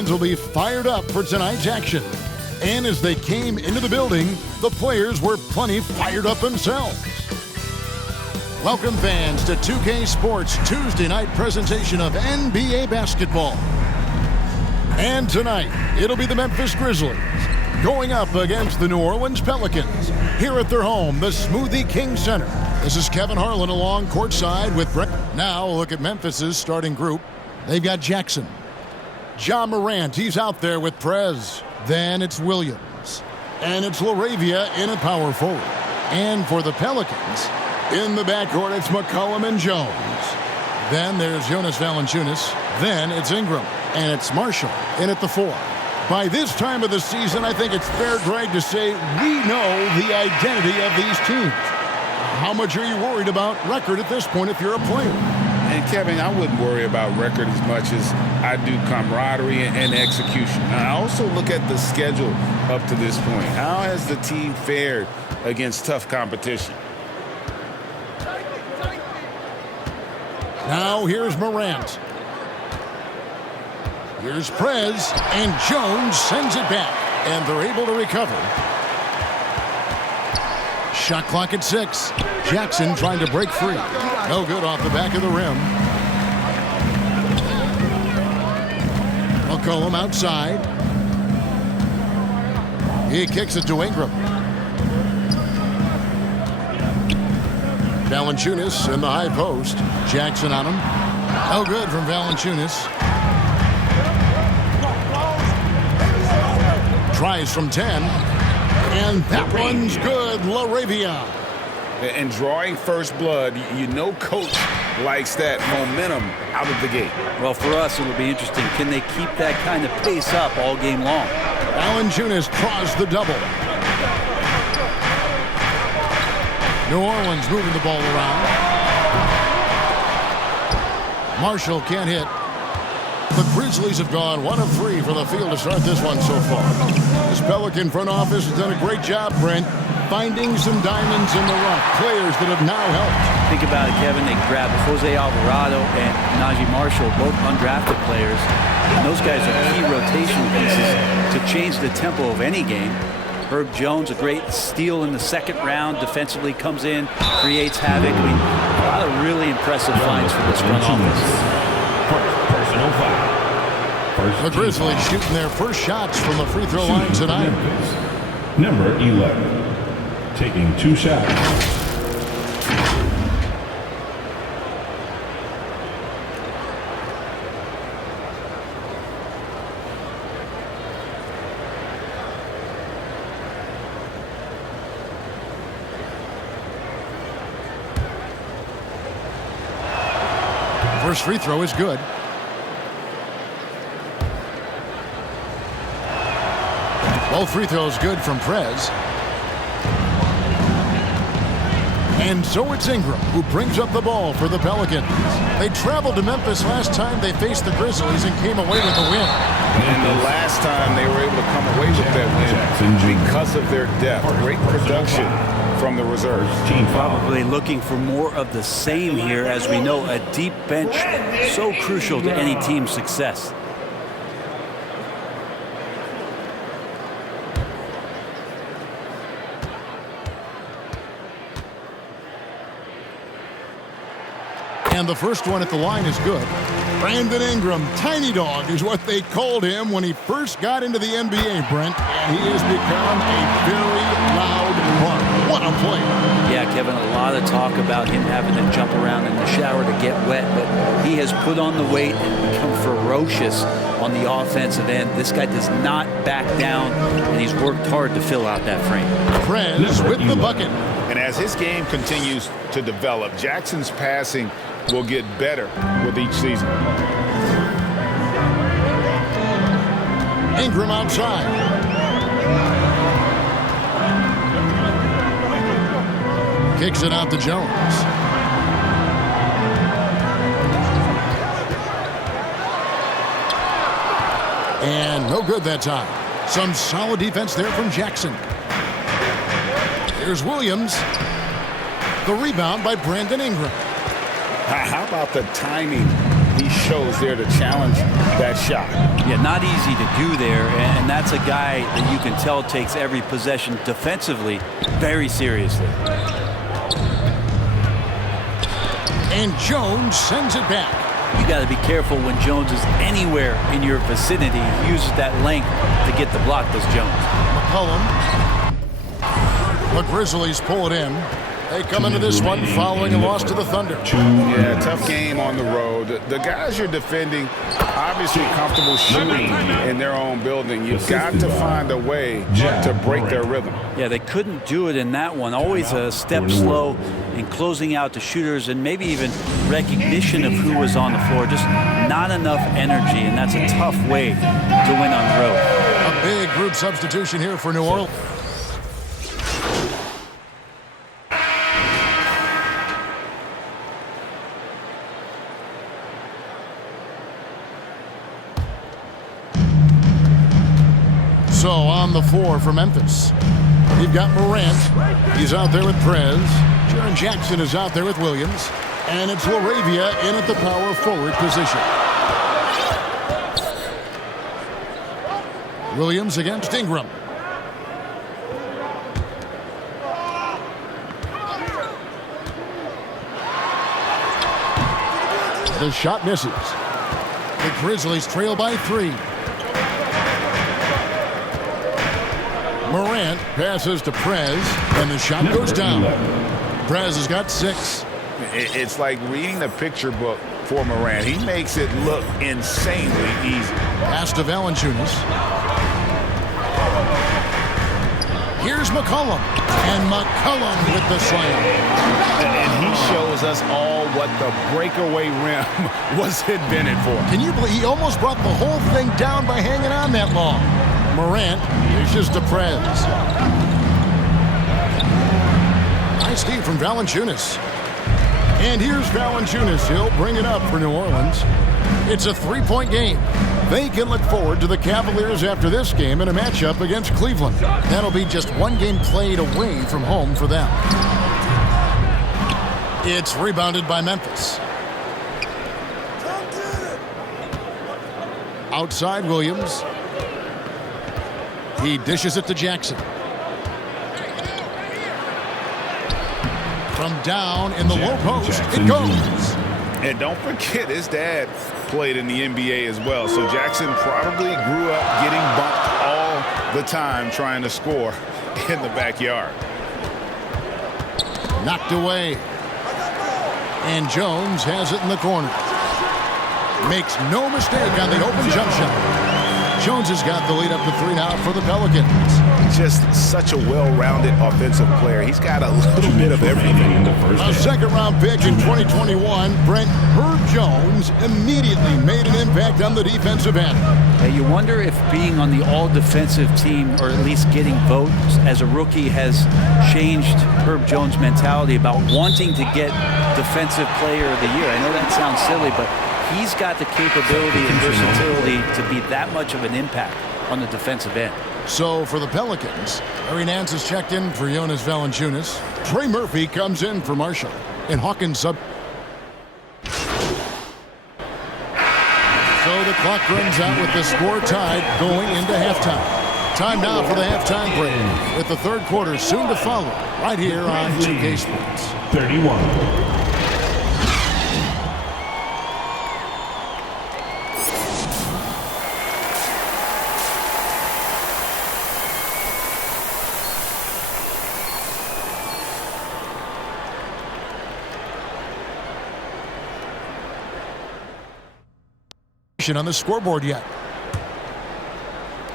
fans will be fired up for tonight's action. And as they came into the building, the players were plenty fired up themselves. Welcome, fans, to 2K Sports' Tuesday night presentation of NBA basketball. And tonight, it'll be the Memphis Grizzlies going up against the New Orleans Pelicans here at their home, the Smoothie King Center. This is Kevin Harlan along courtside with Brett. Now, look at Memphis's starting group. They've got Jackson. Ja Morant, he's out there with Prez. Then it's Williams. And it's LaRavia in at power forward. And for the Pelicans, in the backcourt, it's McCollum and Jones. Then there's Jonas Valanciunas. Then it's Ingram. And it's Marshall in at the 4. By this time of the season, I think it's fair, Greg, to say we know the identity of these teams. How much are you worried about record at this point if you're a player? And, Kevin, I wouldn't worry about record as much as I do camaraderie and execution. I also look at the schedule up to this point. How has the team fared against tough competition? Now here's Morant. Here's Prez, and Jones sends it back, and they're able to recover. Shot clock at 6. Jackson trying to break free. No good off the back of the rim. McCollum outside. He kicks it to Ingram. Valanciunas in the high post. Jackson on him. No good from Valanciunas. Tries from 10. And that one's good. LaRavia. And drawing first blood, you know coach likes that momentum out of the gate. Well, for us, it'll be interesting. Can they keep that kind of pace up all game long? Valanciunas draws the double. New Orleans moving the ball around. Marshall can't hit. The Grizzlies have gone 1 of 3 from the field to start this one so far. This Pelican front office has done a great job, Brent, finding some diamonds in the rough, players that have now helped. Think about it, Kevin. They grabbed Jose Alvarado and Najee Marshall, both undrafted players. And those guys are key rotation pieces to change the tempo of any game. Herb Jones, a great steal in the second round, defensively comes in, creates havoc. I mean, a lot of really impressive finds for this front office. Personal foul. The Grizzlies shooting their first shots from the free throw line tonight. Memphis, number 11, taking 2 shots. First free throw is good. Both free throws good from Prez. And so it's Ingram who brings up the ball for the Pelicans. They traveled to Memphis last time they faced the Grizzlies and came away with the win. And the last time they were able to come away with that win because of their depth. Great production from the reserves. Probably looking for more of the same here. As we know, a deep bench so crucial to any team's success. And the first one at the line is good. Brandon Ingram, Tiny Dog is what they called him when he first got into the NBA, Brent. And he has become a very loud part. What a player. Yeah, Kevin, a lot of talk about him having to jump around in the shower to get wet, but he has put on the weight and become ferocious on the offensive end. This guy does not back down, and he's worked hard to fill out that frame. Prez with the bucket. And as his game continues to develop, Jackson's passing will get better with each season. Ingram outside. Kicks it out to Jones. And no good that time. Some solid defense there from Jackson. Here's Williams. The rebound by Brandon Ingram. How about the timing he shows there to challenge that shot. Yeah, not easy to do there, and that's a guy that you can tell takes every possession defensively very seriously. And Jones sends it back. You got to be careful when Jones is anywhere in your vicinity. He uses that length to get the block, does Jones. McCollum. The Grizzlies pull it in. They come into this one following a loss to the Thunder. Yeah, tough game on the road. The guys you're defending, obviously comfortable shooting in their own building. You've got to find a way to break their rhythm. Yeah, they couldn't do it in that one. Always a step slow in closing out the shooters and maybe even recognition of who was on the floor. Just not enough energy, and that's a tough way to win on the road. A big group substitution here for New Orleans. So on the floor for Memphis, you've got Morant. He's out there with Prez. Jaren Jackson is out there with Williams. And it's Laravia in at the power forward position. Williams against Ingram. The shot misses. The Grizzlies trail by 3. Morant passes to Prez, and the shot goes down. Prez has got 6. It's like reading the picture book for Morant. He makes it look insanely easy. Pass to Valanciunas. Here's McCollum, and McCollum with the slam. And he shows us all what the breakaway rim was invented for. Can you believe he almost brought the whole thing down by hanging on that long? Morant dishes to Prez. Nice steal from Valanciunas. And here's Valanciunas. He'll bring it up for New Orleans. It's a 3-point game. They can look forward to the Cavaliers after this game in a matchup against Cleveland. That'll be just one game played away from home for them. It's rebounded by Memphis. Outside Williams. He dishes it to Jackson. From down in the low post, it goes. And don't forget, his dad played in the NBA as well. So Jackson probably grew up getting bumped all the time trying to score in the backyard. Knocked away. And Jones has it in the corner. Makes no mistake on the open jump shot. Jones has got the lead up to 3 now for the Pelicans. Just such a well-rounded offensive player. He's got a little bit of everything. A second-round pick in 2021, Brent Herb Jones immediately made an impact on the defensive end. You wonder if being on the all-defensive team, or at least getting votes as a rookie, has changed Herb Jones' mentality about wanting to get Defensive Player of the Year. I know that sounds silly, but he's got the capability and versatility to be that much of an impact on the defensive end. So for the Pelicans, Larry Nance is checked in for Jonas Valanciunas. Trey Murphy comes in for Marshall. And Hawkins sub. So the clock runs out with the score tied going into halftime. Time now for the halftime break, with the third quarter soon to follow right here on 2K Sports. 31. On the scoreboard yet.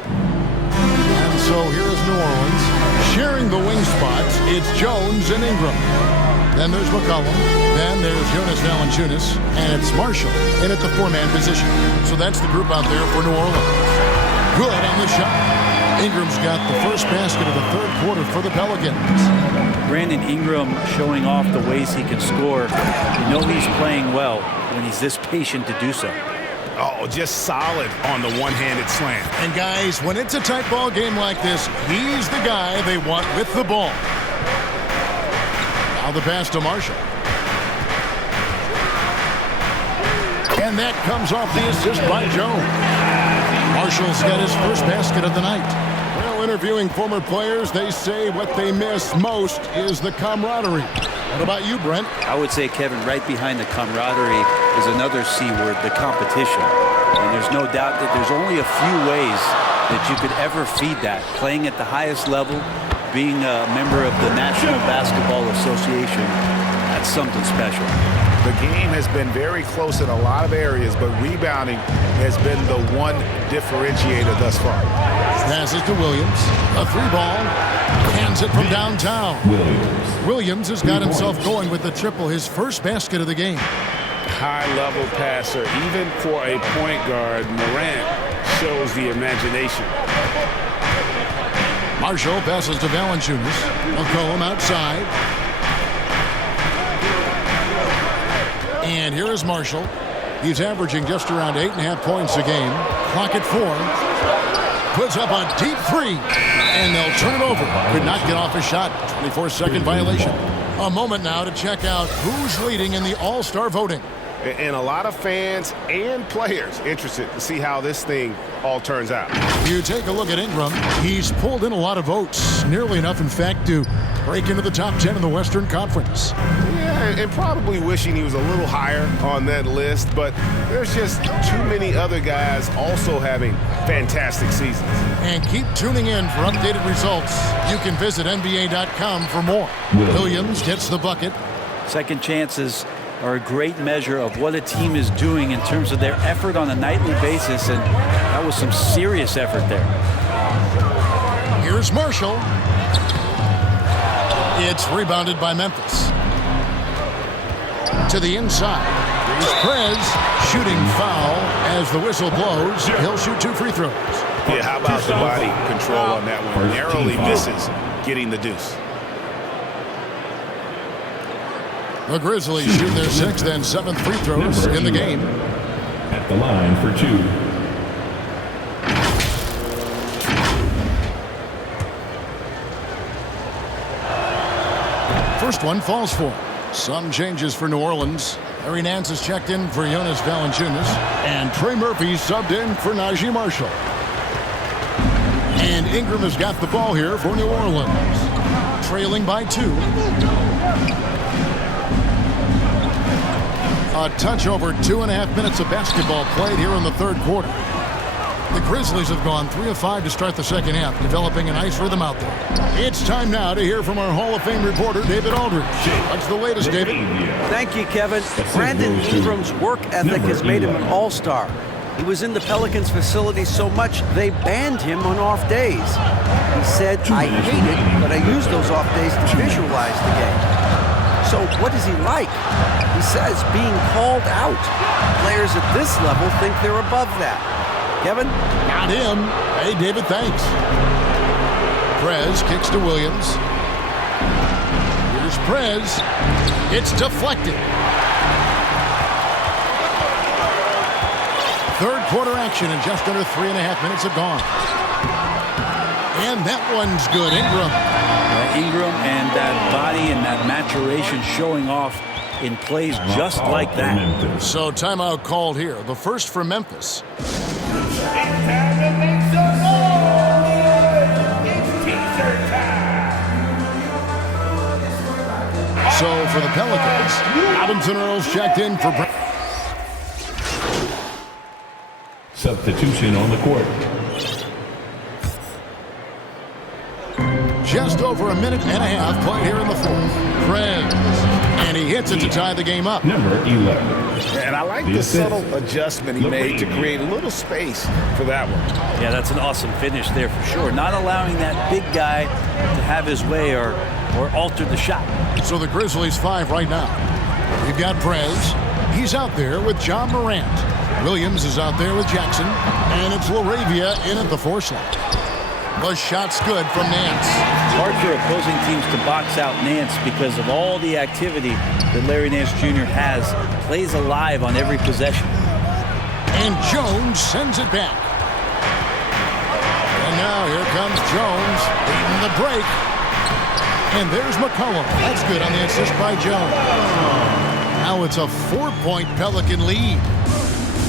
And so here is New Orleans sharing the wing spots. It's Jones and Ingram. Then there's McCollum. Then there's Jonas Valanciunas. And it's Marshall in at the 4-man position. So that's the group out there for New Orleans. Good on the shot. Ingram's got the first basket of the third quarter for the Pelicans. Brandon Ingram showing off the ways he can score. You know he's playing well when he's this patient to do so. Oh, just solid on the one-handed slam. And guys, when it's a tight ball game like this, he's the guy they want with the ball. Now the pass to Marshall. And that comes off the assist by Jones. Marshall's got his first basket of the night. Well, interviewing former players, they say what they miss most is the camaraderie. What about you, Brent? I would say, Kevin, right behind the camaraderie is another C word, the competition. And there's no doubt that there's only a few ways that you could ever feed that. Playing at the highest level, being a member of the National Basketball Association, that's something special. The game has been very close in a lot of areas, but rebounding has been the one differentiator thus far. Passes to Williams. A three ball. Hands it from downtown. Williams has got himself going with the triple, his first basket of the game. High-level passer. Even for a point guard, Morant shows the imagination. Marshall passes to Valanciunas. McCollum outside. And here is Marshall. He's averaging just around 8.5 points a game. Clock at 4. Puts up a deep three. And they'll turn it over. Could not get off a shot. 24-second violation. A moment now to check out who's leading in the All-Star voting. And a lot of fans and players interested to see how this thing all turns out. You take a look at Ingram. He's pulled in a lot of votes. Nearly enough, in fact, to break into the top 10 in the Western Conference. Yeah, and probably wishing he was a little higher on that list, but there's just too many other guys also having fantastic seasons. And keep tuning in for updated results. You can visit NBA2K24 for more. Williams gets the bucket. Second chances are a great measure of what a team is doing in terms of their effort on a nightly basis, and that was some serious effort there. Here's Marshall. It's rebounded by Memphis. To the inside. Here's Prez. Shooting foul as the whistle blows. He'll shoot 2 free throws. Yeah, how about the body control on that one? Narrowly misses getting the deuce. The Grizzlies shoot their 6th and 7th free throws in the game. At the line for 2. First one falls for him. Some changes for New Orleans. Larry Nance has checked in for Jonas Valanciunas. And Trey Murphy subbed in for Najee Marshall. And Ingram has got the ball here for New Orleans. Trailing by 2. A touch over 2.5 minutes of basketball played here in the third quarter. The Grizzlies have gone 3 of 5 to start the second half, developing a nice rhythm out there. It's time now to hear from our Hall of Fame reporter, David Aldridge. What's the latest, David? Thank you, Kevin. Brandon Ingram's work ethic has made him an all-star. He was in the Pelicans facility so much, they banned him on off days. He said, I hate it, but I use those off days to visualize the game. So what is he like? He says being called out. Players at this level think they're above that. Kevin? Not him. Hey, David, thanks. Prez kicks to Williams. Here's Prez. It's deflected. Third quarter action and just under 3.5 minutes have gone. And that one's good. Ingram. Ingram and that body and that maturation showing off in plays just like that. So timeout called here. The first for Memphis. So for the Pelicans, Robinson Earls checked in for Substitution on the court. just over 1.5 minutes played here in the fourth. Prez, and he hits it to tie the game up. Number 11. And I like the subtle adjustment he made to create a little space for that one. Yeah, that's an awesome finish there for sure. Not allowing that big guy to have his way or alter the shot. So the Grizzlies 5 right now. We've got Prez. He's out there with John Morant. Williams is out there with Jackson. And it's LaRavia in at the 4 slot. The shot's good from Nance. It's hard for opposing teams to box out Nance because of all the activity that Larry Nance Jr. has. Plays alive on every possession. And Jones sends it back. And now here comes Jones beating the break. And there's McCollum. That's good on the assist by Jones. Now it's a 4-point Pelican lead.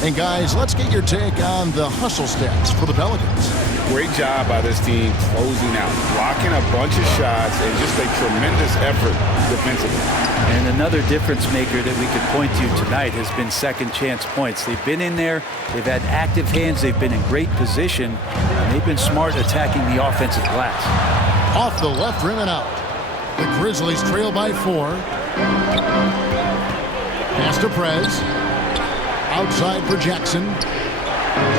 And guys, let's get your take on the hustle stats for the Pelicans. Great job by this team closing out, blocking a bunch of shots, and just a tremendous effort defensively. And another difference maker that we could point to tonight has been second chance points. They've been in there, they've had active hands, they've been in great position, and they've been smart attacking the offensive glass. Off the left rim and out. The Grizzlies trail by 4. Pass to Prez. Outside for Jackson.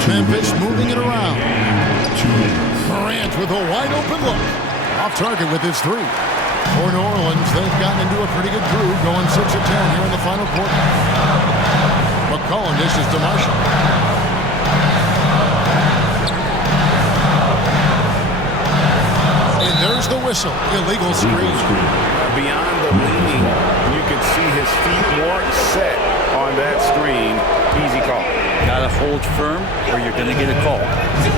Memphis moving it around. Morant with a wide open look. Off target with his 3. For New Orleans, they've gotten into a pretty good groove, going 6 of 10 here in the final quarter. McCollum dishes to Marshall. And there's the whistle. Illegal screen. Beyond the leaning, you can see his feet weren't set on that screen. Easy call. Gotta hold firm or you're gonna get a call.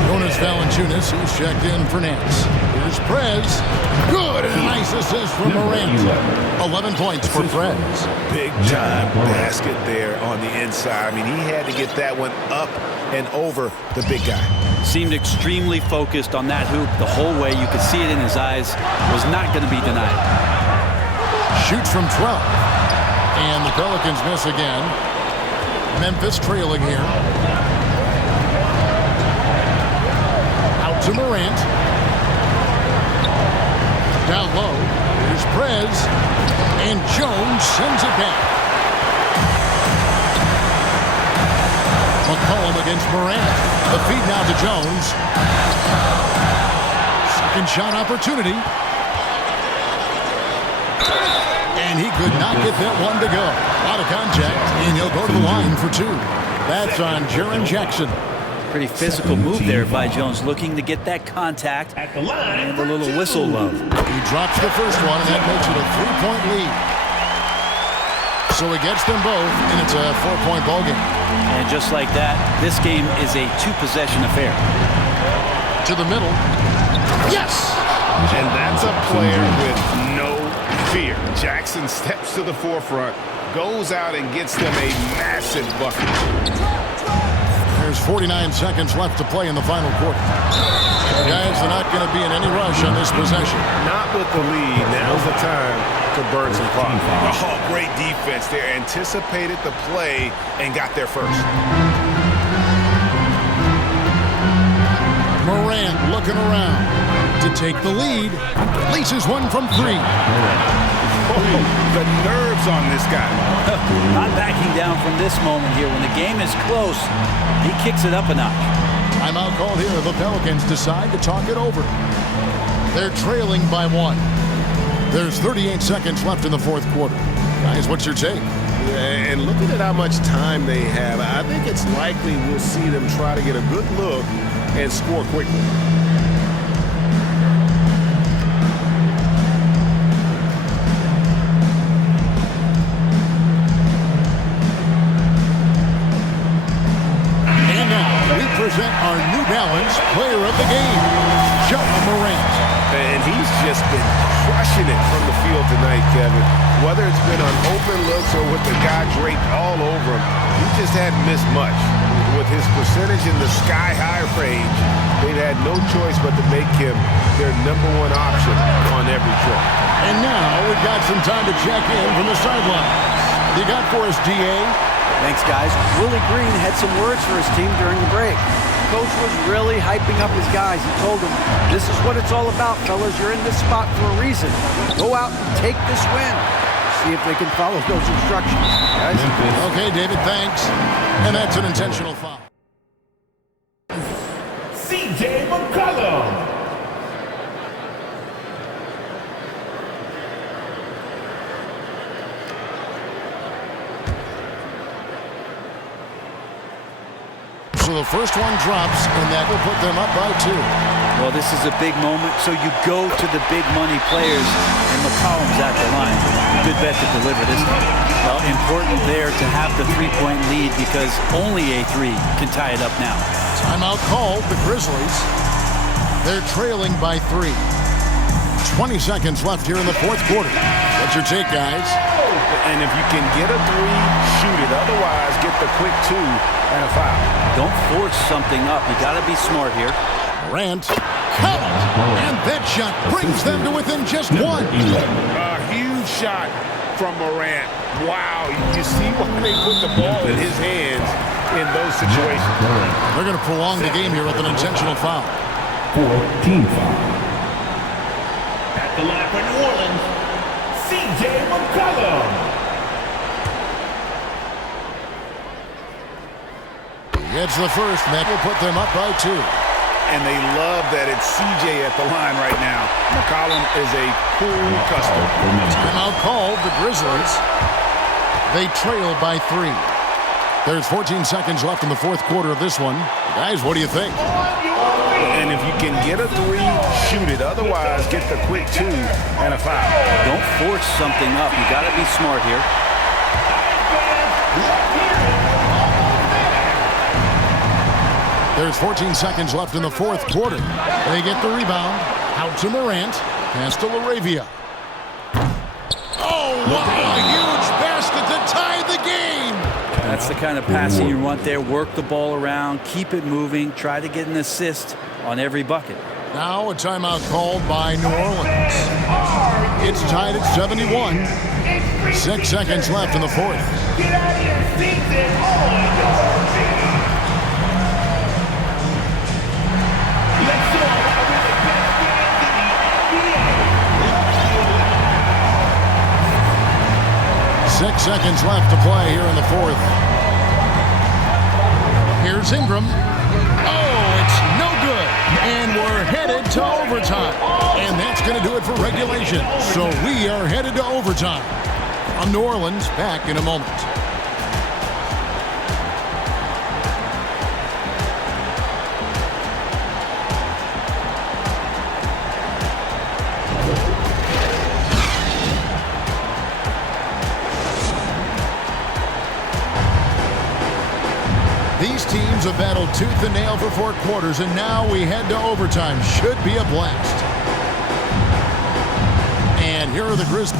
Jonas Valanciunas, he's checked in for Nance. Here's Prez. Good, and a nice assist from Morant. 11 points for Prez. Big time basket there on the inside. I mean, he had to get that one up and over the big guy. Seemed extremely focused on that hoop the whole way. You could see it in his eyes. Was not going to be denied. Shoots from 12. And the Pelicans miss again. Memphis trailing here. Out to Morant. Down low. Here's Prez. And Jones sends it back. McCollum against Morant. The feed now to Jones. Second shot opportunity. And he could not get that one to go. Out of contact, and he'll go to the line for 2. That's on Jaren Jackson. Pretty physical move there by Jones, looking to get that contact and a little whistle love. He drops the first one, and that makes it a 3-point lead. So he gets them both, and it's a 4-point ball game. And just like that, this game is a 2-possession affair. To the middle. Yes! And that's a player with no fear. Jackson steps to the forefront, goes out and gets them a massive bucket. There's 49 seconds left to play in the final quarter. Guys, they're not going to be in any rush on this possession. Not with the lead. Now's the time to burn some clock. Oh, great defense there. Anticipated the play and got there first. Morant looking around to take the lead. Leases one from 3. Oh, the nerves on this guy. Not backing down from this moment here. When the game is close, he kicks it up a notch. Timeout called here. The Pelicans decide to talk it over. They're trailing by 1. There's 38 seconds left in the fourth quarter. Guys, what's your take? And looking at how much time they have, I think it's likely we'll see them try to get a good look and score quickly. Present our New Balance Player of the Game, Ja Morant. And he's just been crushing it from the field tonight, Kevin. Whether it's been on open looks or with the guy draped all over him, he just hadn't missed much. With his percentage in the sky-high range, they've had no choice but to make him their #1 option on every trip. And now we've got some time to check in from the sidelines. You got for us, DA? Thanks, guys. Willie Green had some words for his team during the break. Coach was really hyping up his guys. He told them, this is what it's all about, fellas. You're in this spot for a reason. Go out and take this win. See if they can follow those instructions. Guys? Okay, David, thanks. And that's an intentional foul. CJ McCollum. So the first one drops, and that will put them up by 2. Well, this is a big moment, so you go to the big money players, and McCollum's at the line. Good bet to deliver this time. Well, important there to have the 3-point lead because only a 3 can tie it up now. Timeout called, the Grizzlies. They're trailing by 3. 20 seconds left here in the fourth quarter. What's your take, guys? And if you can get a three, shoot it. Otherwise, get the quick two and a foul. Don't force something up. You got to be smart here. Morant, count, and that shot brings them to within just one. A huge shot from Morant. Wow, you see why they put the ball in his hands in those situations. They're going to prolong the game here with an intentional foul. 14 foul. At the line for New Orleans, C.J. McCollum. Gets the first, and that will put them up by 2. And they love that it's CJ at the line right now. McCollum is a cool customer. Timeout called, the Grizzlies. They trail by 3. There's 14 seconds left in the fourth quarter of this one. Guys, what do you think? And if you can get a three, shoot it. Otherwise, get the quick two and a foul. Don't force something up. You got to be smart here. There's 14 seconds left in the fourth quarter. They get the rebound. Out to Morant. Pass to LaRavia. Oh, wow! A huge basket to tie the game. That's the kind of passing you want there. Work the ball around. Keep it moving. Try to get an assist on every bucket. Now a timeout called by New Orleans. It's tied at 71. 6 seconds left in the fourth. Get out of your seats and on your feet. Let's show how we're the best games in the NBA. 6 seconds left to play here in the fourth. Here's Ingram. Oh, it's no good. And we're headed to overtime. And that's going to do it for regulation. So we are headed to overtime. From New Orleans, back in a moment. These teams have battled tooth and nail for 4 quarters, and now we head to overtime. Should be a blast. And here are the Grizzlies.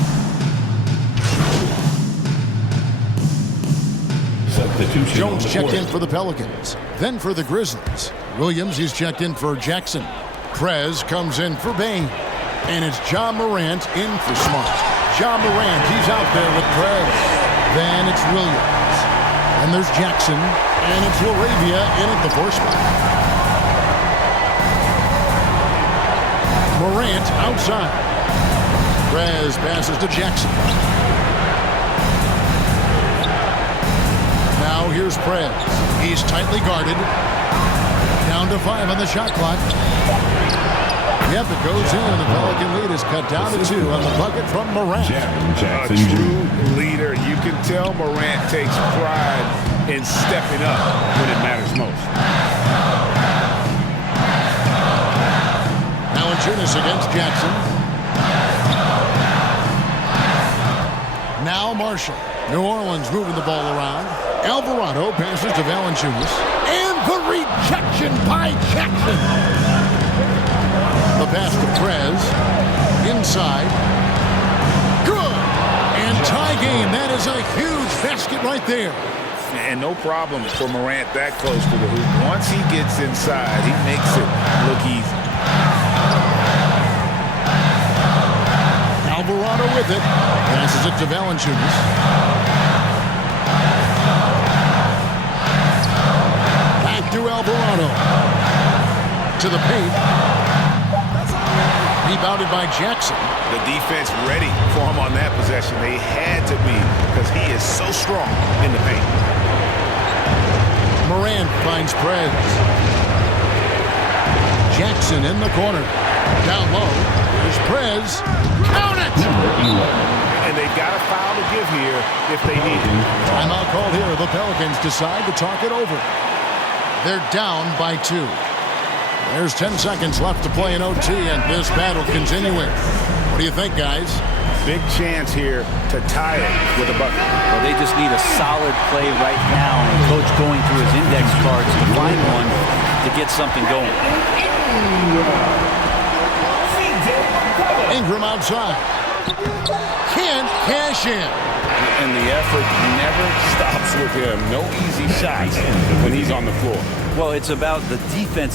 Jones checked in for the Pelicans. Then for the Grizzlies. Williams, he's checked in for Jackson. Prez comes in for Bain. And it's Ja Morant in for Smart. Ja Morant, he's out there with Prez. Then it's Williams. And there's Jackson. And it's LaRavia in at the 4 spot. Morant outside. Prez passes to Jackson. Now here's Prez. He's tightly guarded. Down to 5 on the shot clock. Yep, it goes in. The Pelican lead is cut down to 2 on the bucket from Morant. A true leader. You can tell Morant takes pride in stepping up when it matters most. Valanciunas against Jackson. Now Marshall. New Orleans moving the ball around. Alvarado passes to Valanciunas. And the rejection by Jackson. The pass to Prez. Inside. Good. And tie game. That is a huge basket right there. And no problem for Morant that close to the hoop. Once he gets inside, he makes it look easy. Alvarado with it. Passes it to Valanciunas. Back to Alvarado. To the paint. Rebounded by Jackson. The defense ready for him on that possession. They had to be because he is so strong in the paint. Morant finds Prez. Jackson in the corner. Down low. There's Prez. Count it! And they've got a foul to give here if they need it. Timeout called here. The Pelicans decide to talk it over. They're down by 2. There's 10 seconds left to play in OT, and this battle continuing. What do you think, guys? Big chance here to tie it with a bucket. Well, they just need a solid play right now, and the coach going through his index cards to find one to get something going. Ingram outside. Can't cash in. And the effort never stops with him. No easy shots when he's on the floor. Well, it's about the defensive